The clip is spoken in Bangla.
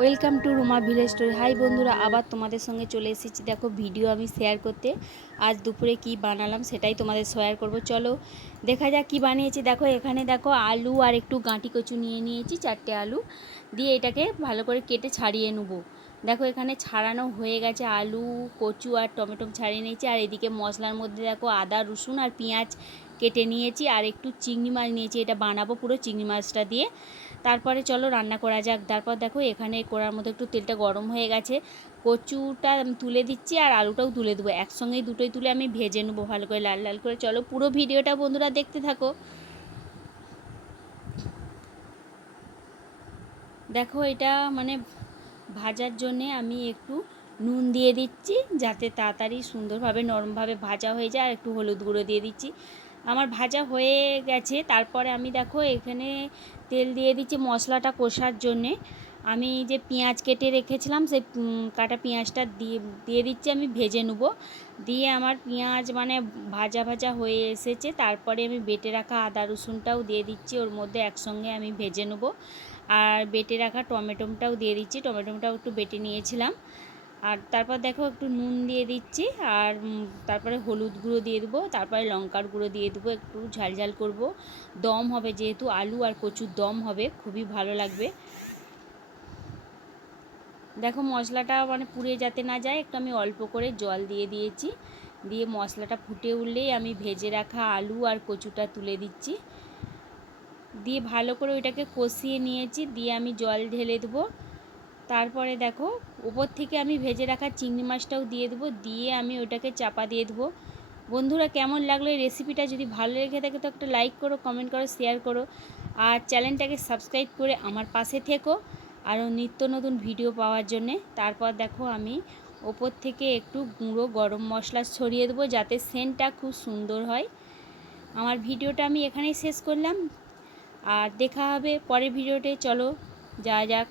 Welcome to Ruma village story. Hi বন্ধুরা, আবার তোমাদের সঙ্গে চলে এসেছি। দেখো, ভিডিও আমি শেয়ার করতে। আজ দুপুরে কি বানালাম সেটাই তোমাদের শেয়ার করব। চলো, দেখা যাক কি বানিয়েছি। দেখো, এখানে দেখো আলু আর একটু গাঁটি কচু নিয়ে নিয়েছি, চারটে আলু। দিয়ে এটাকে ভালো করে কেটে ছাড়িয়ে নেব। দেখো এখানে ছাড়ানো হয়ে গেছে আলু, কচু আর টমেটো ছাড়িয়ে নিয়েছি। আর এদিকে মশলার মধ্যে দেখো আদা, রসুন আর পেঁয়াজ কেটে নিয়েছি আর একটু চিংড়ি মাছ নিয়েছি। এটা বানাবো পুরো চিংড়ি মাছটা দিয়ে। তারপরে চলো রান্না করা যাক। তারপর দেখো এখানে কড়ার মধ্যে একটু তেলটা গরম হয়ে গেছে। কচুটা তুলে দিচ্ছি আর আলুটাও তুলে দেবো। একসঙ্গেই দুটোই তুলে আমি ভেজে নেব ভালো করে লাল লাল করে। চলো পুরো ভিডিওটা বন্ধুরা দেখতে থাকো। দেখো এটা মানে ভাজার জন্যে আমি একটু নুন দিয়ে দিচ্ছি, যাতে তাড়াতাড়ি সুন্দরভাবে, নরমভাবে ভাজা হয়ে যায়, আর একটু হলুদ গুঁড়ো দিয়ে দিচ্ছি। আমার ভাজা হয়ে গেছে, তারপরে আমি দেখো এখানে তেল দিয়ে দিচ্ছি মশলাটা কষার জন্যে। আমি যে পেঁয়াজ কেটে রেখেছিলাম, সেই কাটা পেঁয়াজটা দিয়ে দিয়ে দিচ্ছি, আমি ভেজে নেব। দিয়ে আমার পেঁয়াজ মানে ভাজা ভাজা হয়ে এসেছে, তারপরে আমি বেটে রাখা আদা রসুনটাও দিয়ে দিচ্ছি, ওর মধ্যে একসঙ্গে আমি ভেজে নেব। আর বেটে রাখা টমেটোটাও দিয়ে দিচ্ছি। টমেটোটাও একটু বেটে নিয়েছিলাম। আর তারপর দেখো একটু নুন দিয়ে দিচ্ছি আর তারপরে হলুদ গুঁড়ো দিয়ে দেবো, তারপরে লঙ্কার গুঁড়ো দিয়ে দেবো, একটু ঝাল ঝাল করব। দম হবে যেহেতু আলু আর কচুর দম হবে, খুবই ভালো লাগবে। দেখো মশলাটা মানে পুড়ে যাতে না যায়, একটু আমি অল্প করে জল দিয়ে দিয়েছি। দিয়ে মশলাটা ফুটে উঠলেই আমি ভেজে রাখা আলু আর কচুটা তুলে দিচ্ছি। দিয়ে ভালো করে ওইটাকে কষিয়ে নিয়েছি, দিয়ে আমি জল ঢেলে দেবো। তারপরে দেখো, উপর থেকে আমি ভেজে রাখা চিংড়ি মাছটাও দিয়ে দেবো, দিয়ে আমি ওটাকে চাপা দিয়ে দেবো। বন্ধুরা, কেমন লাগল এই রেসিপিটা যদি ভালো লেগে থাকে তো একটা লাইক করো কমেন্ট করো শেয়ার করো। আর চ্যানেলটাকে সাবস্ক্রাইব করে আমার পাশে থেকো। আরও নিত্য নতুন ভিডিও পাওয়ার জন্যে। তারপর দেখো, আমি ওপর থেকে একটু গুঁড়ো গরম মশলা ছড়িয়ে দেবো, যাতে সেন্টটা খুব সুন্দর হয়। আমার ভিডিওটা আমি এখানেই শেষ করলাম। আর দেখা হবে পরের ভিডিওতে। চলো যা যাক।